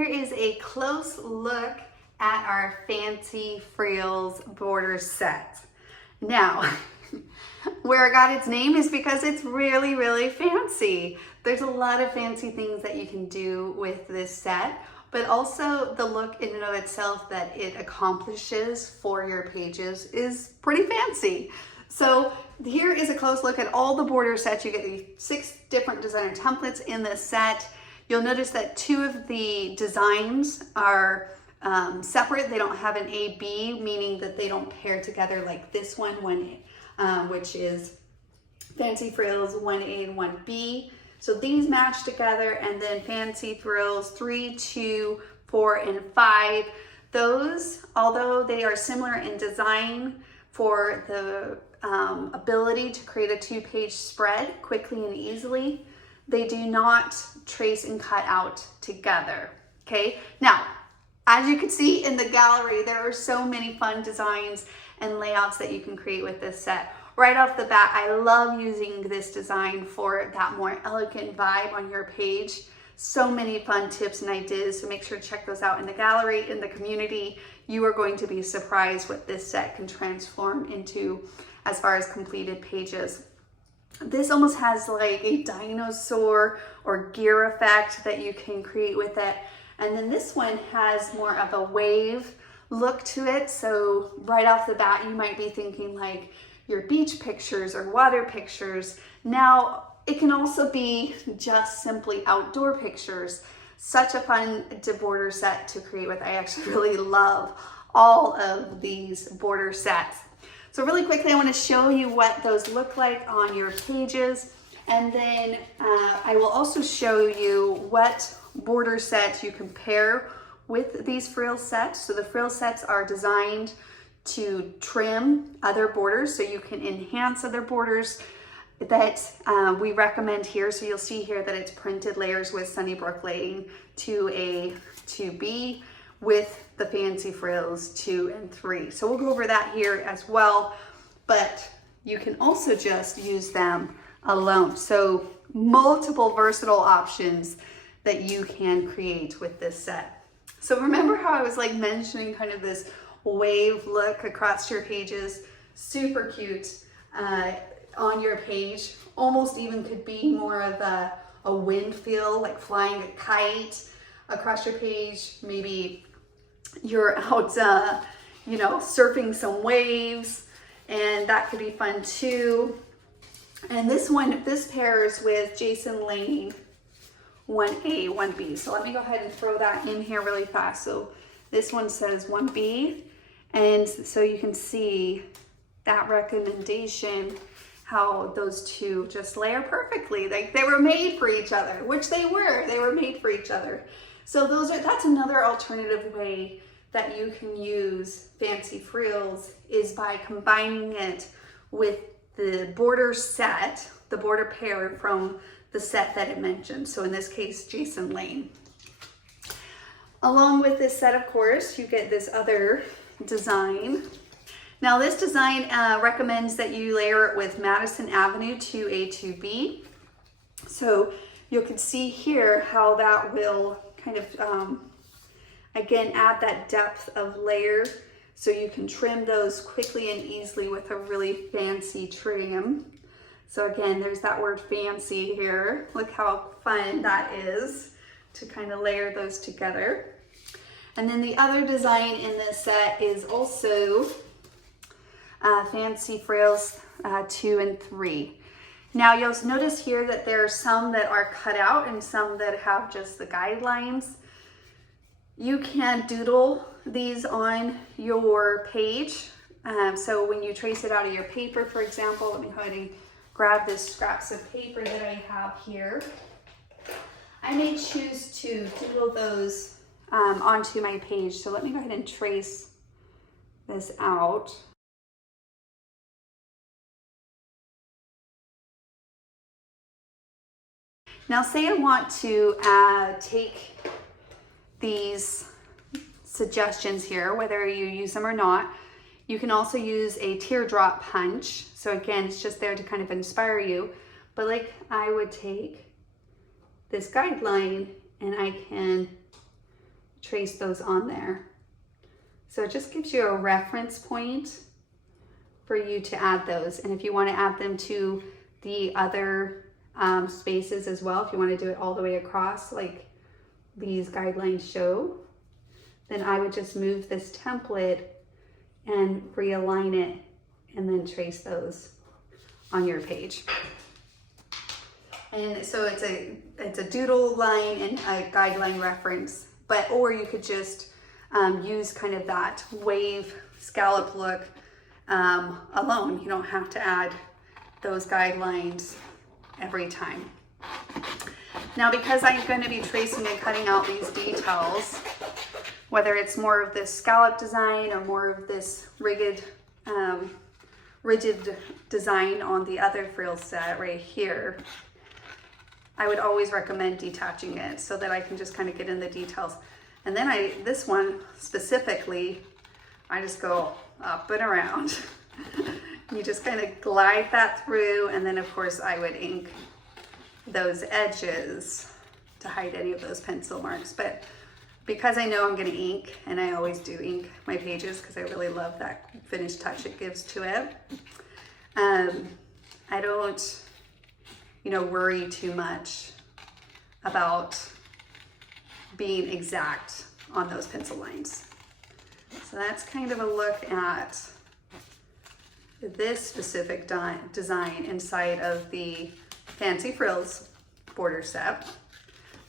Here is a close look at our Fancy Frills border set. Now, where it got its name is because it's really, really fancy. There's a lot of fancy things that you can do with this set, but also the look in and of itself that it accomplishes for your pages is pretty fancy. So here is a close look at all the border sets. You get the 6 different designer templates in this set. You'll notice that 2 of the designs are separate. They don't have an A-B, meaning that they don't pair together like this one, which is Fancy Frills 1A and 1B. So these match together, and then Fancy Frills 3, 2, 4, and 5. Those, although they are similar in design for the ability to create a 2-page spread quickly and easily, they do not trace and cut out together, okay? Now, as you can see in the gallery, there are so many fun designs and layouts that you can create with this set. Right off the bat, I love using this design for that more elegant vibe on your page. So many fun tips and ideas, so make sure to check those out in the gallery, in the community. You are going to be surprised what this set can transform into as far as completed pages. This almost has like a dinosaur or gear effect that you can create with it. And then this one has more of a wave look to it. So right off the bat, you might be thinking like your beach pictures or water pictures. Now, it can also be just simply outdoor pictures. Such a fun border set to create with. I actually really love all of these border sets. So really quickly, I want to show you what those look like on your pages. And then I will also show you what border sets you can pair with these frill sets. So the frill sets are designed to trim other borders, so you can enhance other borders that we recommend here. So you'll see here that it's printed layers with Sunnybrook Lane 2A, 2B, with the Fancy Frills 2 and 3. So we'll go over that here as well, but you can also just use them alone. So multiple versatile options that you can create with this set. So remember how I was like mentioning kind of this wave look across your pages? Super cute on your page. Almost even could be more of a wind feel, like flying a kite across your page. Maybe you're out, surfing some waves, and that could be fun too. And this pairs with Jason Lane 1A, 1B. So let me go ahead and throw that in here really fast. So this one says 1B, and so you can see that recommendation, how those two just layer perfectly. Like they were made for each other, which they were made for each other. So that's another alternative way that you can use Fancy Frills, is by combining it with the border set, the border pair from the set that it mentioned. So in this case, Jason Lane. Along with this set, of course, you get this other design. Now this design recommends that you layer it with Madison Avenue 2A, 2B. So you can see here how that will kind of, again, add that depth of layer, so you can trim those quickly and easily with a really fancy trim. So again, there's that word fancy here. Look how fun that is to kind of layer those together. And then the other design in this set is also Fancy Frills 2 and 3. Now you'll notice here that there are some that are cut out and some that have just the guidelines. You can doodle these on your page. So when you trace it out of your paper, for example, let me go ahead and grab this scraps of paper that I have here. I may choose to doodle those onto my page. So let me go ahead and trace this out. Now say I want to take these suggestions here, whether you use them or not. You can also use a teardrop punch. So again, it's just there to kind of inspire you. But like I would take this guideline and I can trace those on there. So it just gives you a reference point for you to add those. And if you want to add them to the other spaces as well, if you want to do it all the way across like these guidelines show, then I would just move this template and realign it and then trace those on your page. And so it's a doodle line and a guideline reference, or you could just use kind of that wave scallop look alone. You don't have to add those guidelines every time. Now, because I'm going to be tracing and cutting out these details, whether it's more of this scallop design or more of this rigid design on the other frill set right here, I would always recommend detaching it so that I can just kind of get in the details. And then this one specifically, I just go up and around. You just kind of glide that through, and then of course I would ink those edges to hide any of those pencil marks. But because I know I'm going to ink, and I always do ink my pages because I really love that finished touch it gives to it, I don't, worry too much about being exact on those pencil lines. So that's kind of a look at this specific design inside of the Fancy Frills border set.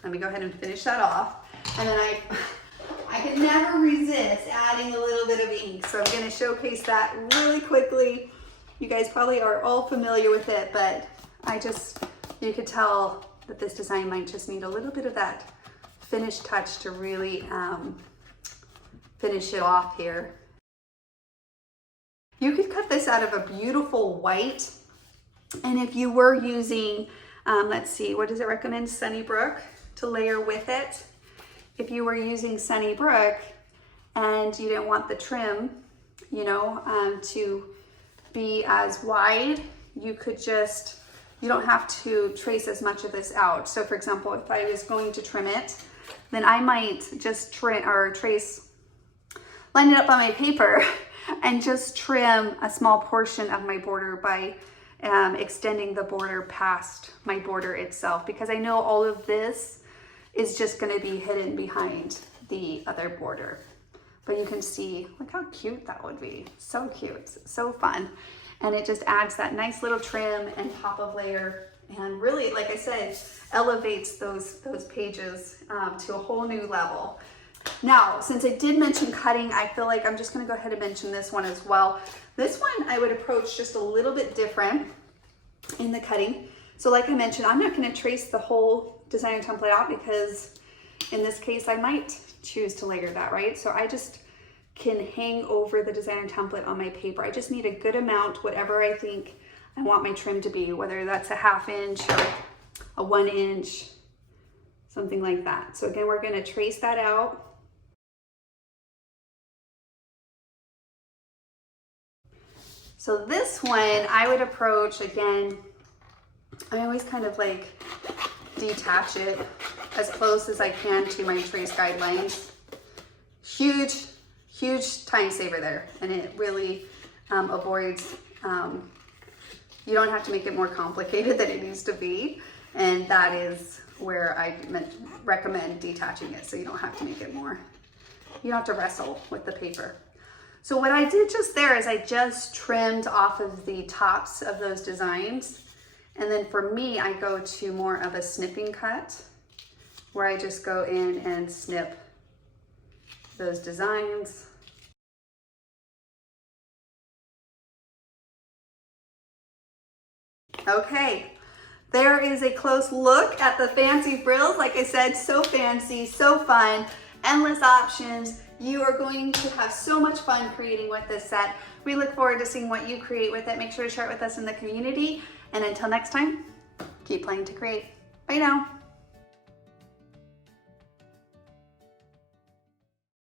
Let me go ahead and finish that off. And then I can never resist adding a little bit of ink. So I'm going to showcase that really quickly. You guys probably are all familiar with it, but you could tell that this design might just need a little bit of that finished touch to really finish it off here. You could cut this out of a beautiful white. And if you were using, let's see, what does it recommend? Sunnybrook to layer with it. If you were using Sunnybrook and you didn't want the trim, to be as wide, you don't have to trace as much of this out. So for example, if I was going to trim it, then I might just line it up on my paper and just trim a small portion of my border by extending the border past my border itself, because I know all of this is just going to be hidden behind the other border. But you can see, look how cute that would be. So cute, so fun. And it just adds that nice little trim and pop of layer, and really, like I said, elevates those pages to a whole new level. Now, since I did mention cutting, I feel like I'm just going to go ahead and mention this one as well. This one I would approach just a little bit different in the cutting. So like I mentioned, I'm not going to trace the whole designer template out, because in this case I might choose to layer that, right? So I just can hang over the designer template on my paper. I just need a good amount, whatever I think I want my trim to be, whether that's a 1/2 inch or a 1 inch, something like that. So again, we're going to trace that out. So this one I would approach, again, I always kind of like detach it as close as I can to my trace guidelines. Huge time saver there, and it really avoids, you don't have to make it more complicated than it needs to be, and that is where I recommend detaching it, so you don't have to make it more, you don't have to wrestle with the paper. So what I did just there is I just trimmed off of the tops of those designs, and then for me I go to more of a snipping cut, where I just go in and snip those designs. Okay, there is a close look at the Fancy Frills. Like I said, so fancy, so fun, endless options. You are going to have so much fun creating with this set. We look forward to seeing what you create with it. Make sure to share it with us in the community. And until next time, keep playing to create. Bye now.